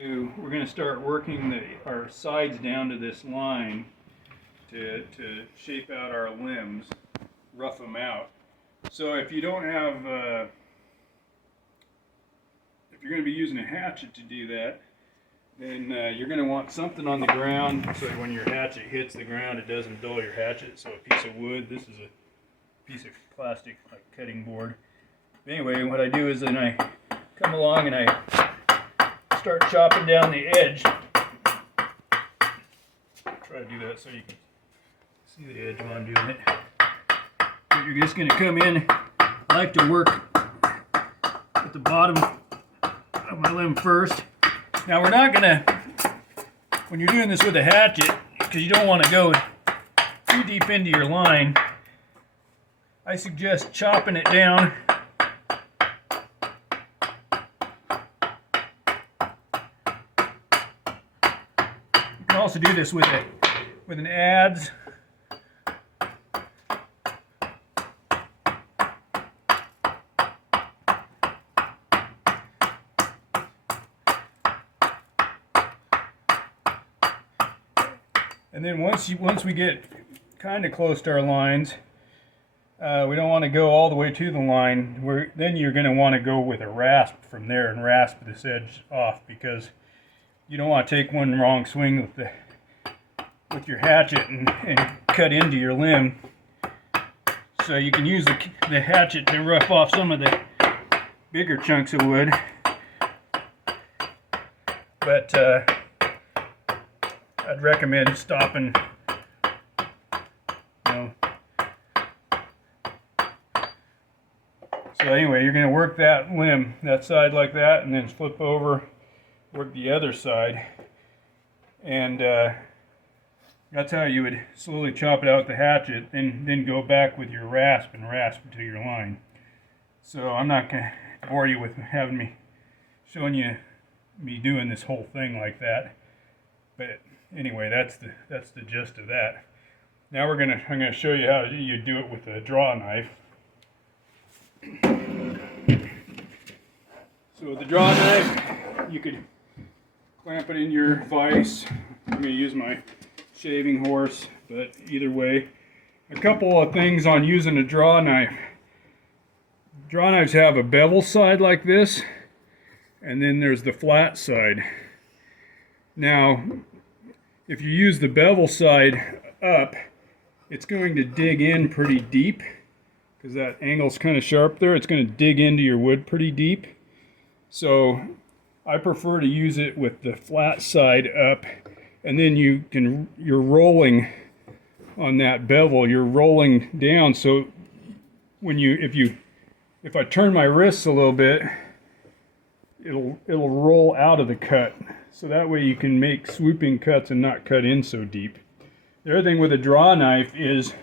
We're going to start working our sides down to this line to shape out our limbs, rough them out. So if you don't have, if you're going to be using a hatchet to do that, then you're going to want something on the ground so that when your hatchet hits the ground it doesn't dull your hatchet. So a piece of wood, this is a piece of plastic like cutting board. But anyway, what I do is then I come along and I start chopping down the edge. Try to do that so you can see the edge while I'm doing it. But you're just going to come in. I like to work at the bottom of my limb first. Now we're not going to, when you're doing this with a hatchet, because you don't want to go too deep into your line, I suggest chopping it down . You can also do this with an adze. And then once we get kind of close to our lines, we don't want to go all the way to the line. Then you're going to want to go with a rasp from there and rasp this edge off, because you don't want to take one wrong swing with your hatchet and cut into your limb. So you can use the hatchet to rough off some of the bigger chunks of wood. But I'd recommend stopping, So anyway, you're going to work that limb, that side like that, and then flip over, work the other side. And that's how you would slowly chop it out with the hatchet, then go back with your rasp and rasp to your line. So I'm not going to bore you with showing you me doing this whole thing like that. But anyway, that's the gist of that. Now I'm going to show you how you do it with a draw knife. So with the draw knife, you could clamp it in your vise. I'm going to use my shaving horse, but either way, a couple of things on using a draw knife. Draw knives have a bevel side like this, and then there's the flat side. Now, if you use the bevel side up, it's going to dig in pretty deep, because that angle's kind of sharp there. It's going to dig into your wood pretty deep. So I prefer to use it with the flat side up, and then you're rolling on that bevel. You're rolling down, so if I turn my wrists a little bit, it'll roll out of the cut. So that way you can make swooping cuts and not cut in so deep. The other thing with a draw knife is,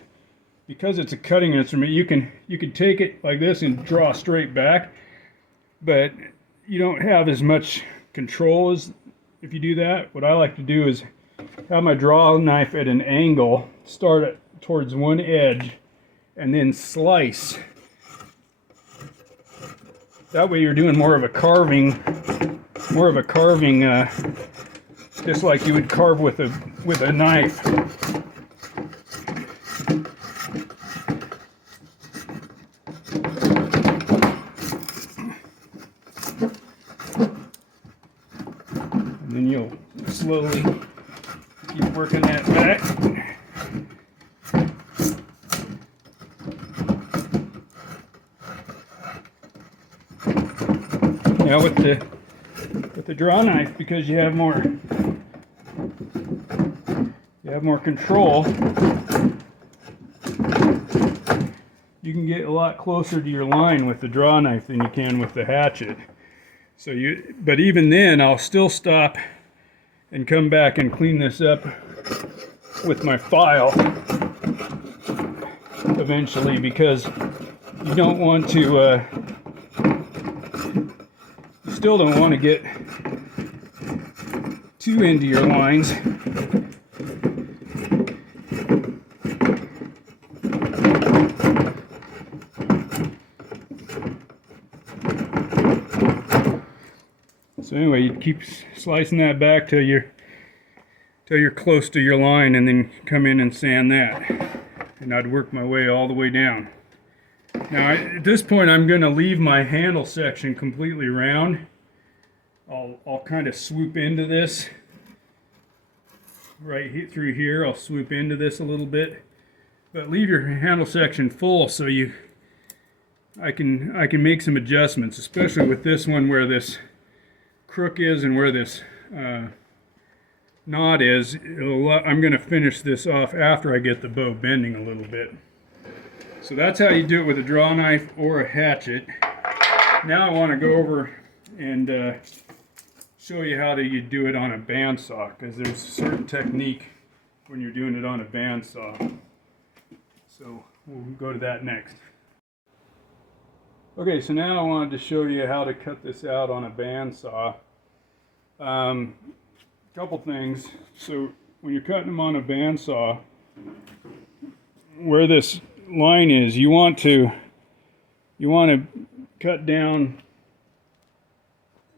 because it's a cutting instrument, you can take it like this and draw straight back, but you don't have as much control as if you do that. What I like to do is have my draw knife at an angle, start it towards one edge, and then slice. That way you're doing more of a carving, just like you would carve with a knife. And then you'll slowly keep working that back. Now with the draw knife, because you have more control, you can get a lot closer to your line with the draw knife than you can with the hatchet. But even then, I'll still stop and come back and clean this up with my file eventually, because you don't want to, you still don't want to get too into your lines. So anyway, you keep slicing that back till you're close to your line, and then come in and sand that. And I'd work my way all the way down. Now at this point I'm going to leave my handle section completely round. I'll kind of swoop into this right through here. I'll swoop into this a little bit, but leave your handle section full so I can make some adjustments, especially with this one where this crook is and where this knot is. I'm going to finish this off after I get the bow bending a little bit. So that's how you do it with a draw knife or a hatchet. Now I want to go over and show you how you do it on a bandsaw, because there's a certain technique when you're doing it on a bandsaw. So we'll go to that next. Okay, so now I wanted to show you how to cut this out on a bandsaw. Couple things. So when you're cutting them on a bandsaw, where this line is, you want to cut down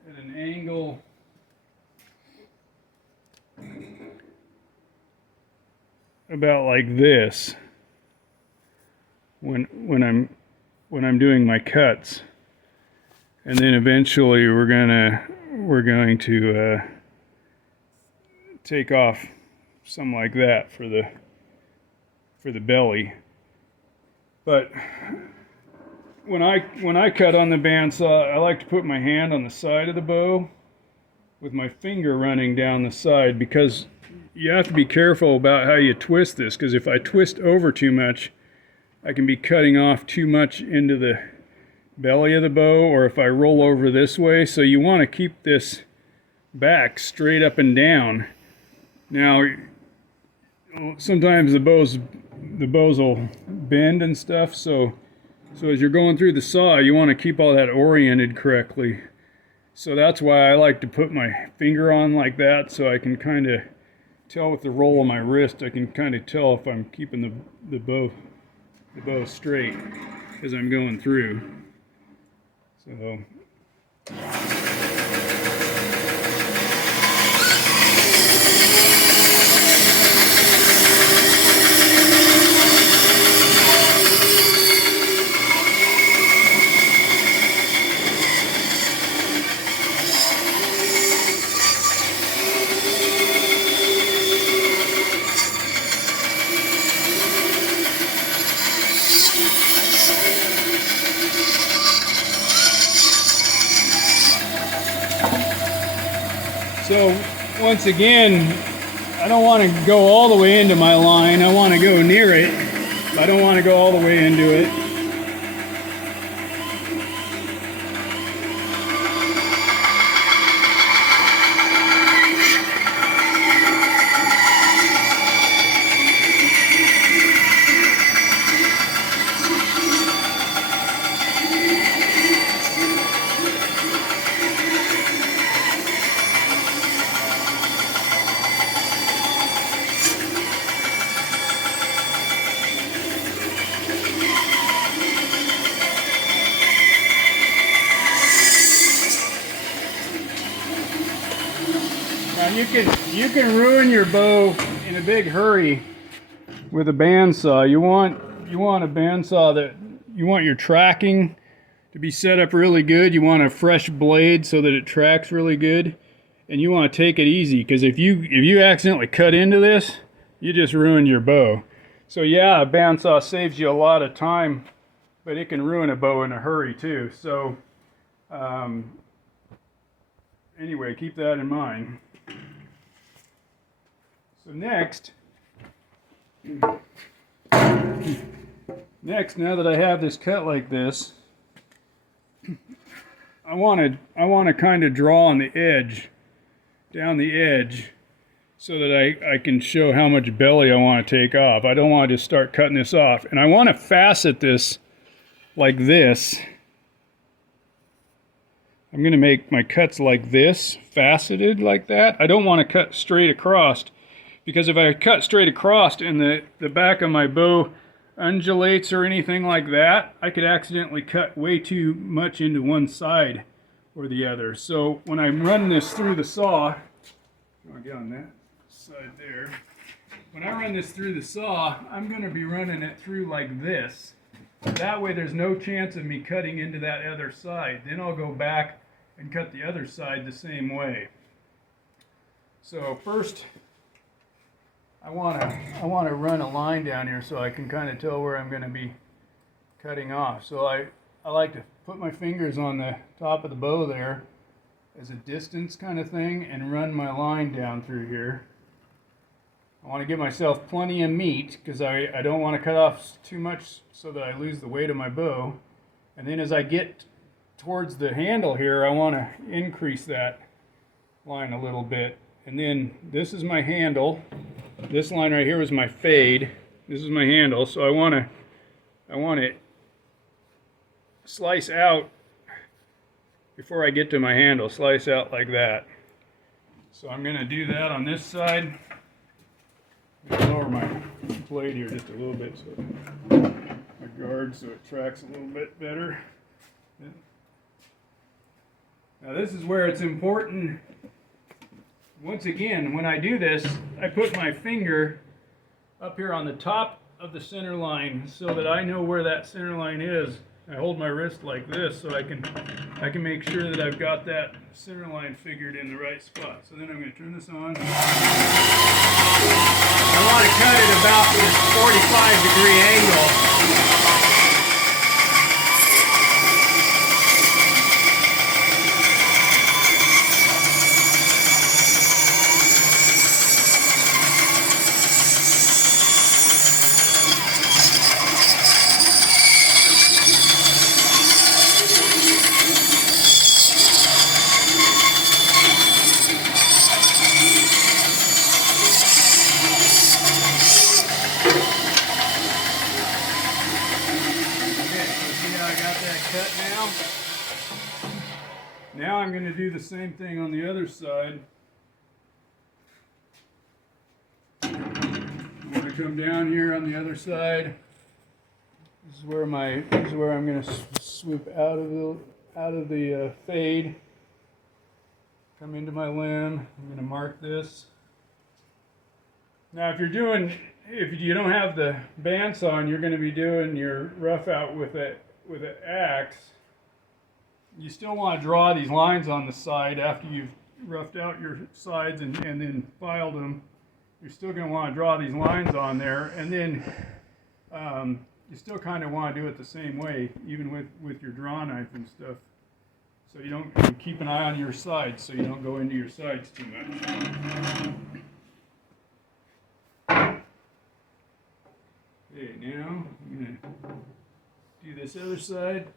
at an angle about like this when I'm doing my cuts, and then eventually we're going to take off something like that for the belly. But when I cut on the bandsaw, I like to put my hand on the side of the bow with my finger running down the side, because you have to be careful about how you twist this, because if I twist over too much, I can be cutting off too much into the belly of the bow, or if I roll over this way. So you want to keep this back straight up and down. Now sometimes the bows will bend and stuff, so as you're going through the saw, you want to keep all that oriented correctly. So that's why I like to put my finger on like that, so I can kind of tell with the roll of my wrist. I can kind of tell if I'm keeping the bow straight as I'm going through. So once again, I don't want to go all the way into my line. I want to go near it, but I don't want to go all the way into it. Now you can ruin your bow in a big hurry with a bandsaw. You want a bandsaw that you want your tracking to be set up really good. You want a fresh blade so that it tracks really good, and you want to take it easy, because if you accidentally cut into this, you just ruin your bow. So yeah, a bandsaw saves you a lot of time, but it can ruin a bow in a hurry too. So anyway, keep that in mind. So next, now that I have this cut like this, I want to kind of draw on the edge, down the edge, so that I can show how much belly I want to take off. I don't want to just start cutting this off, and I want to facet this like this. I'm going to make my cuts like this, faceted like that. I don't want to cut straight across, because if I cut straight across and the back of my bow undulates or anything like that, I could accidentally cut way too much into one side or the other. So when I'm running this through the saw, you want to get on that side there. When I run this through the saw, I'm going to be running it through like this. That way there's no chance of me cutting into that other side. Then I'll go back and cut the other side the same way. So first, I want to run a line down here so I can kind of tell where I'm going to be cutting off. So I like to put my fingers on the top of the bow there as a distance kind of thing and run my line down through here. I want to give myself plenty of meat because I don't want to cut off too much so that I lose the weight of my bow. And then as I get towards the handle here, I want to increase that line a little bit. And then this is my handle. This line right here was my fade. This is my handle. So I want to slice out before I get to my handle. Slice out like that. So I'm going to do that on this side. Lower my blade here just a little bit so my guard so it tracks a little bit better. Now this is where it's important. Once again, when I do this, I put my finger up here on the top of the center line so that I know where that center line is. I hold my wrist like this so I can make sure that I've got that center line figured in the right spot. So then I'm going to turn this on. I want to cut it about this 45-degree angle. Now I'm going to do the same thing on the other side. I'm going to come down here on the other side. This is where I'm going to swoop out of the fade. Come into my limb. I'm going to mark this. Now if you don't have the bandsaw and you're going to be doing your rough out with an axe, you still want to draw these lines on the side after you've roughed out your sides and then filed them. You're still going to want to draw these lines on there, and then you still kind of want to do it the same way, even with your draw knife and stuff. So you don't keep an eye on your sides, so you don't go into your sides too much. Okay, now I'm going to do this other side.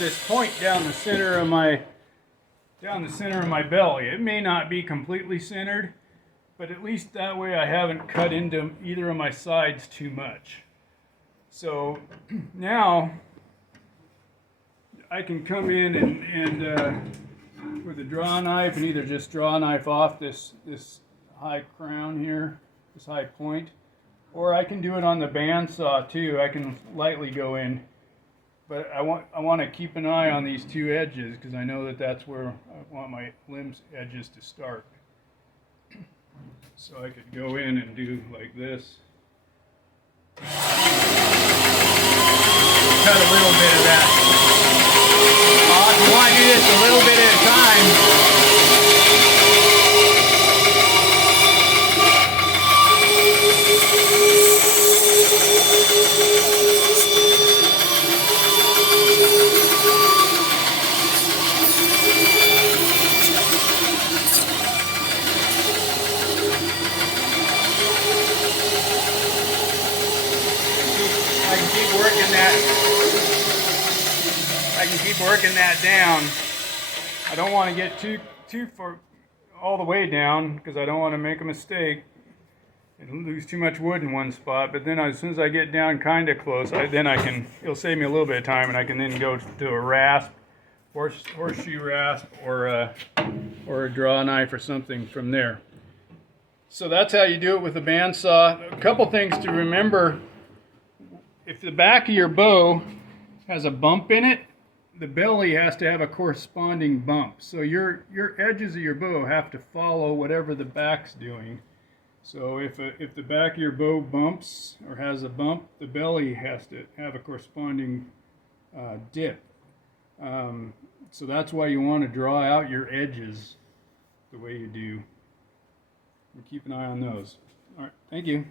This point down the center of my belly. It may not be completely centered, but at least that way I haven't cut into either of my sides too much. So now I can come in and with a draw knife and either just draw knife off this high crown here, this high point, or I can do it on the bandsaw too. I can lightly go in. But I want to keep an eye on these two edges because I know that that's where I want my limbs edges to start. So I could go in and do like this. Cut a little bit of that. If you want to do this a little bit at a time. keep working that down. I don't want to get too far all the way down because I don't want to make a mistake and lose too much wood in one spot. But then as soon as I get down kind of close, it'll save me a little bit of time, and I can then go to a rasp, horseshoe rasp, or a draw knife or something from there. So that's how you do it with a bandsaw. A couple things to remember: if the back of your bow has a bump in it, the belly has to have a corresponding bump. So your edges of your bow have to follow whatever the back's doing. So if the back of your bow bumps or has a bump, the belly has to have a corresponding dip. So that's why you want to draw out your edges the way you do. And keep an eye on those. All right, thank you.